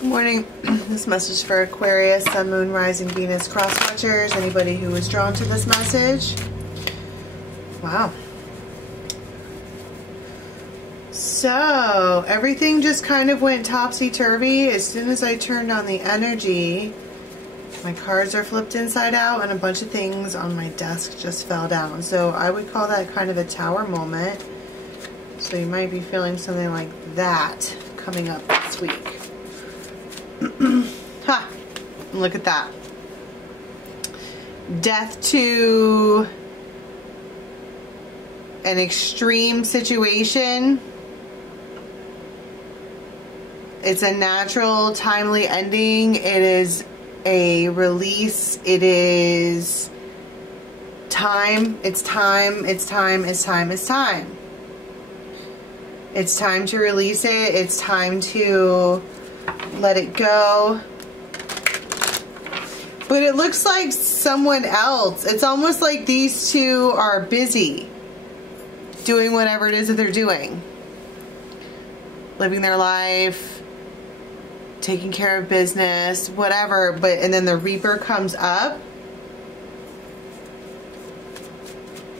Good morning. This message for Aquarius, Sun, Moon, Rising, Venus, Cross Watchers. Anybody who was drawn to this message. Wow. So, everything just kind of went topsy-turvy. As soon as I turned on the energy, my cards are flipped inside out and a bunch of things on my desk just fell down. So, I would call that kind of a tower moment. So, you might be feeling something like that coming up this week. Ha! Look at that. Death to an extreme situation. It's a natural, timely ending. It is a release. It is time. It's time. It's time. It's time. It's time. It's time to release it. It's time to let it go. But it looks like someone else. It's almost like these two are busy doing whatever it is that they're doing. Living their life, taking care of business, whatever. And then the Reaper comes up.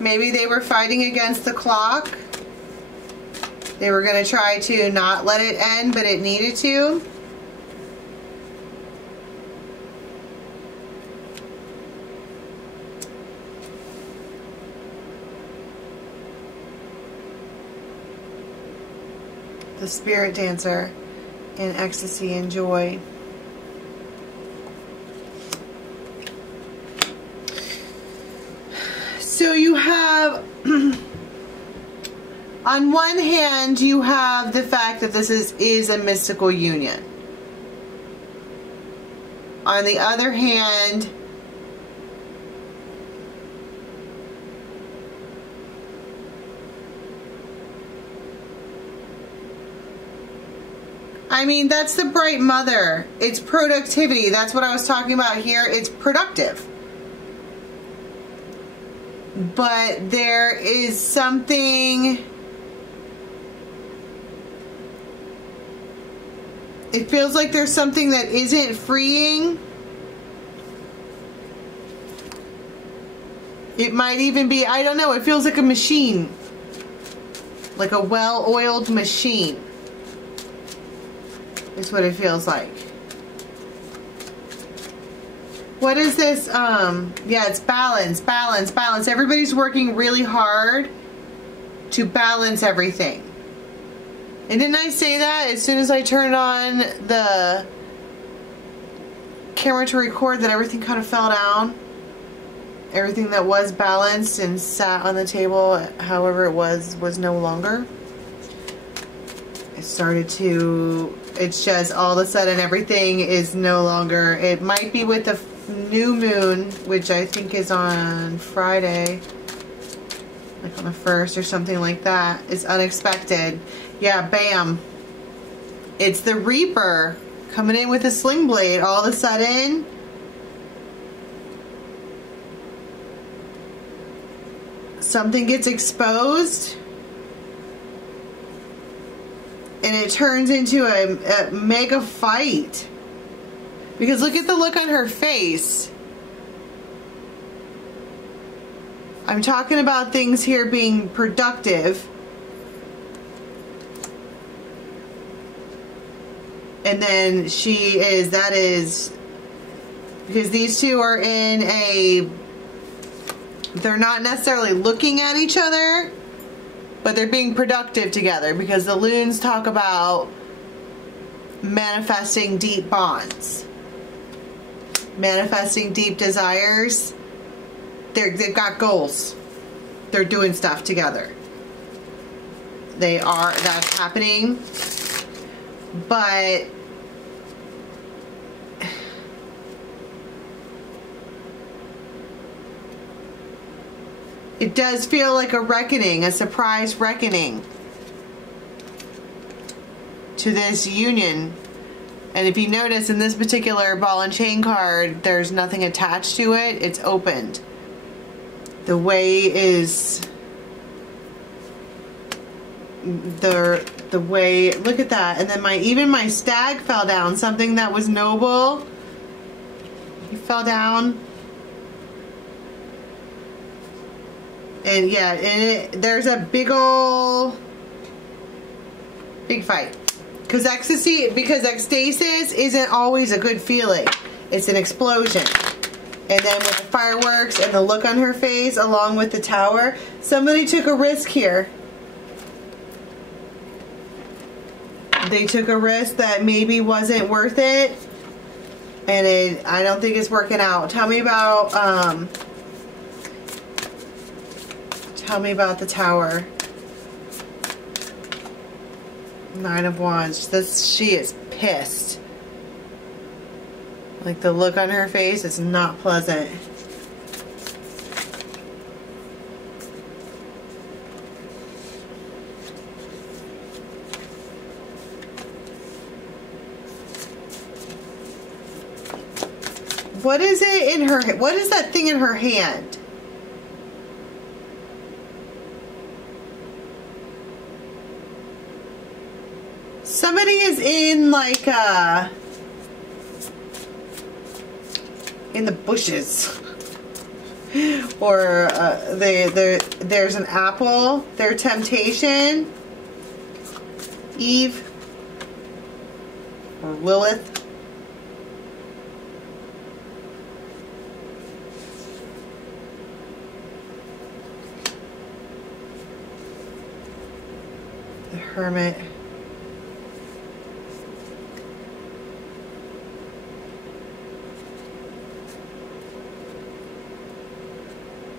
Maybe they were fighting against the clock. They were going to try to not let it end, but it needed to. The spirit dancer in ecstasy and joy. So you have, on one hand, you have the fact that this is a mystical union. On the other hand, I mean, that's the bright mother. It's productivity. That's what I was talking about here. It's productive. But there is something... It feels like there's something that isn't freeing. It might even be, I don't know, it feels like a machine. Like a well-oiled machine. Is what it feels like. What is this? Yeah, it's balance, balance, balance. Everybody's working really hard to balance everything. And didn't I say that as soon as I turned on the camera to record that everything kind of fell down? Everything that was balanced and sat on the table, however it was no longer. It started to... It's just all of a sudden everything is no longer... It might be with the new moon, which I think is on Friday. Like on the 1st or something like that. It's unexpected. Yeah, bam. It's the Reaper coming in with a sling blade. All of a sudden... something gets exposed. And it turns into a mega fight. Because look at the look on her face. I'm talking about things here being productive. And then that is, because these two are in a, they're not necessarily looking at each other. But they're being productive together because the loons talk about manifesting deep bonds. Manifesting deep desires. They've got goals. They're doing stuff together. That's happening. But it does feel like a reckoning, a surprise reckoning to this union. And if you notice in this particular ball and chain card, there's nothing attached to it. It's opened. The way is the way, look at that. And then even my stag fell down. Something that was noble. He fell down. And yeah, there's a big fight. Because ecstasis isn't always a good feeling. It's an explosion. And then with the fireworks and the look on her face, along with the tower, somebody took a risk here. They took a risk that maybe wasn't worth it. And I don't think it's working out. Tell me about the tower. Nine of Wands. She is pissed. Like the look on her face is not pleasant. What is it in her? What is that thing in her hand? Somebody is in like in the bushes, or there's an apple. Their temptation, Eve or Lilith. The Hermit.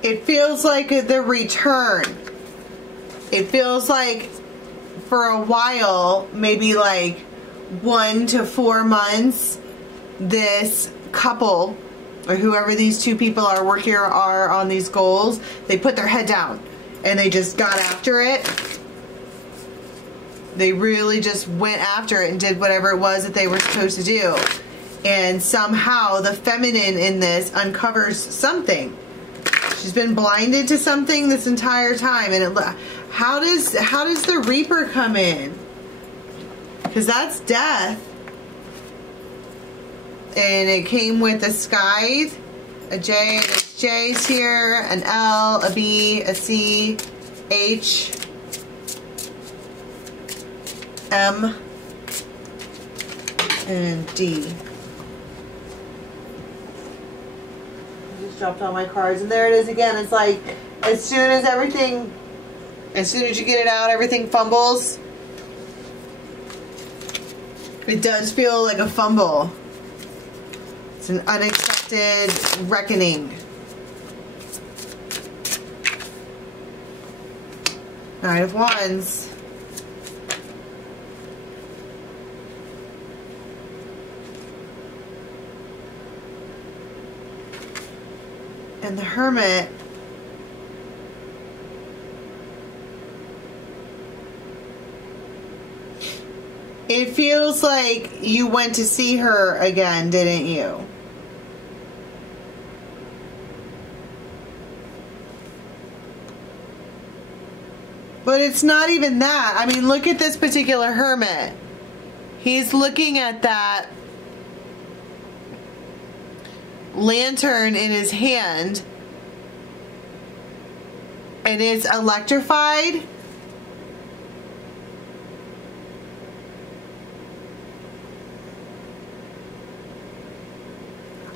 It feels like the return. It feels like for a while, maybe like 1 to 4 months, this couple or whoever these two people are on these goals, they put their head down and they just got after it. They really just went after it and did whatever it was that they were supposed to do. And somehow the feminine in this uncovers something. She's been blinded to something this entire time, and how does the Reaper come in? Because that's death, and it came with a scythe, a J. There's J's here, an L, a B, a C, H, M, and D. Dropped all my cards, and there it is again. It's like as soon as you get it out, everything fumbles. It does feel like a fumble. It's an unexpected reckoning. Nine of Wands. And the Hermit. It feels like you went to see her again, didn't you? But it's not even that. I mean, look at this particular Hermit. He's looking at that lantern in his hand, and it's electrified.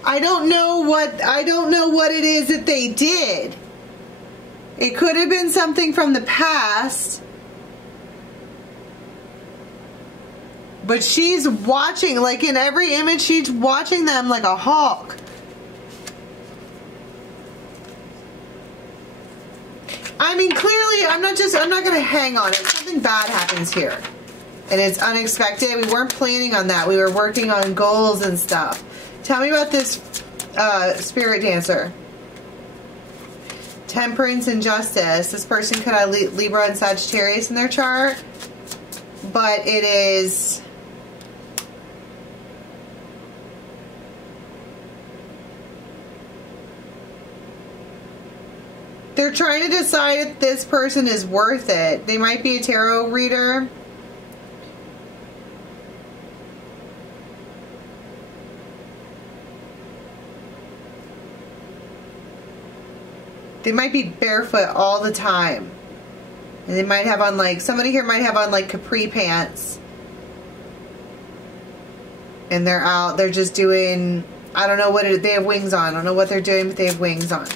I don't know what it is that they did. It could have been something from the past. But she's watching, like in every image, she's watching them like a hawk. I mean, clearly, I'm not going to hang on it. Something bad happens here. And it's unexpected. We weren't planning on that. We were working on goals and stuff. Tell me about this spirit dancer. Temperance and Justice. This person could have Libra and Sagittarius in their chart. But it is... They're trying to decide if this person is worth it. They might be a tarot reader. They might be barefoot all the time. And they might have on like, somebody here might have on like capri pants. And they're out, they're just doing, I don't know what it, they have wings on. I don't know what they're doing, but they have wings on.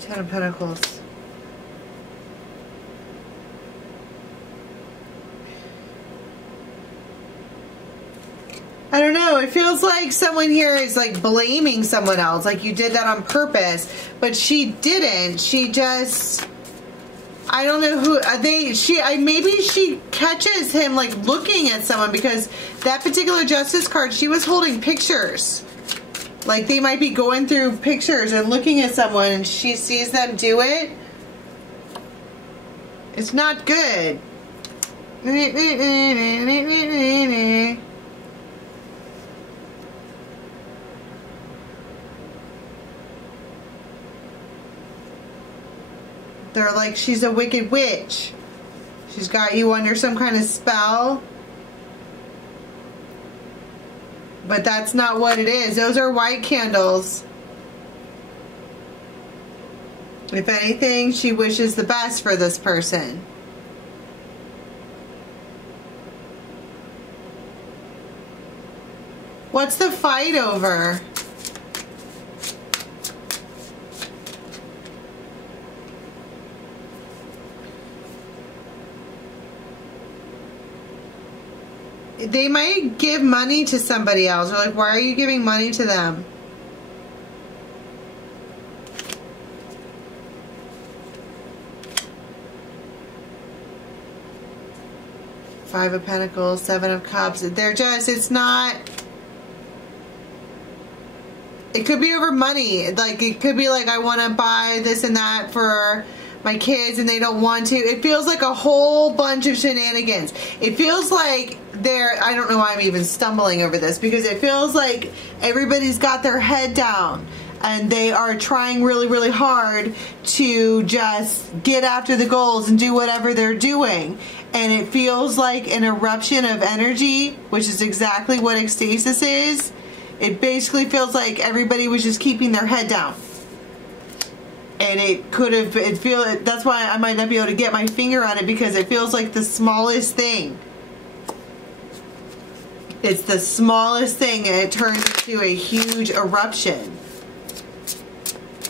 Ten of Pentacles. I don't know. It feels like someone here is like blaming someone else. Like you did that on purpose, but she didn't. She just, I don't know who maybe she catches him like looking at someone, because that particular Justice card, she was holding pictures. Like they might be going through pictures and looking at someone and she sees them do it. It's not good. They're like, she's a wicked witch. She's got you under some kind of spell. But that's not what it is. Those are white candles. If anything, she wishes the best for this person. What's the fight over? They might give money to somebody else. Or like, why are you giving money to them? Five of Pentacles, Seven of Cups. They're just, it's not... It could be over money. Like, it could be like, I want to buy this and that for my kids and they don't want to. It feels like a whole bunch of shenanigans. It feels like I don't know why I'm even stumbling over this, because it feels like everybody's got their head down and they are trying really, really hard to just get after the goals and do whatever they're doing. And it feels like an eruption of energy, which is exactly what ecstasis is. It basically feels like everybody was just keeping their head down. And it could have, that's why I might not be able to get my finger on it, because it feels like the smallest thing. It's the smallest thing and it turns into a huge eruption.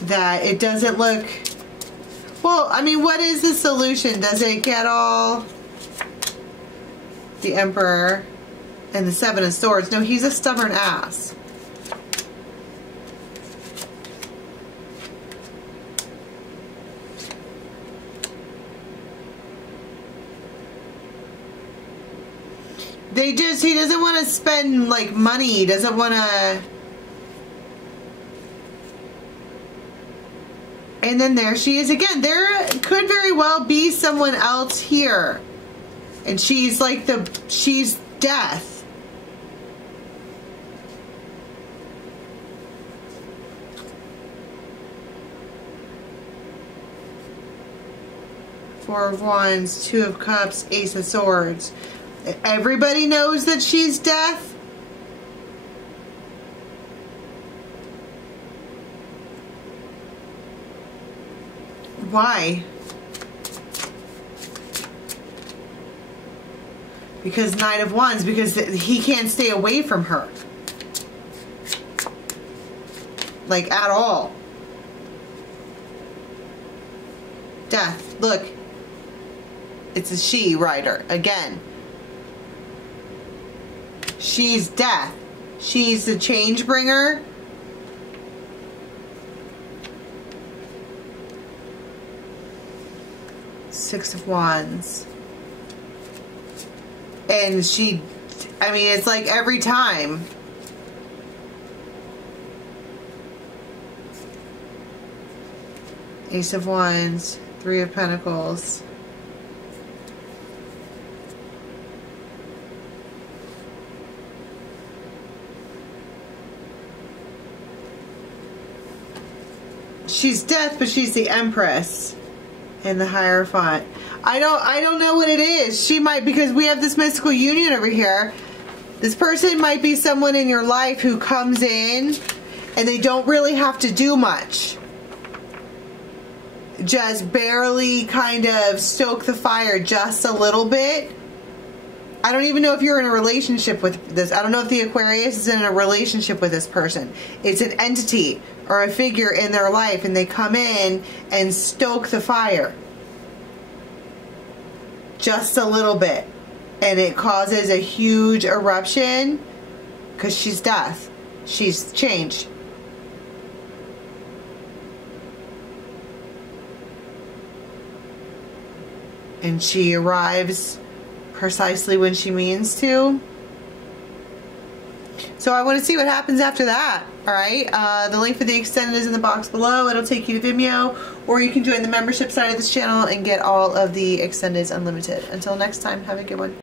That it doesn't look... Well, I mean, what is the solution? Does it get all... The Emperor and the Seven of Swords? No, he's a stubborn ass. He doesn't want to spend like money. He doesn't want to. And then there she is again. There could very well be someone else here. And she's like she's death. Four of Wands, Two of Cups, Ace of Swords. Everybody knows that she's death. Why? Because Knight of Wands, because he can't stay away from her. Like, at all. Death. Look. It's a she rider. Again. She's death. She's the change bringer. Six of Wands. And she, I mean, it's like every time. Ace of Wands, Three of Pentacles. she's death, but she's the Empress in the Hierophant. I don't know what it is. She might, because we have this mystical union over here. This person might be someone in your life who comes in and they don't really have to do much. Just barely kind of stoke the fire just a little bit. I don't even know if you're in a relationship with this. I don't know if the Aquarius is in a relationship with this person. It's an entity or a figure in their life, and they come in and stoke the fire. Just a little bit. And it causes a huge eruption because she's death. She's changed. And she arrives precisely when she means to. So I want to see what happens after that. Alright, the link for the extended is in the box below. It'll take you to Vimeo, or you can join the membership side of this channel and get all of the extendeds unlimited. Until next time, have a good one.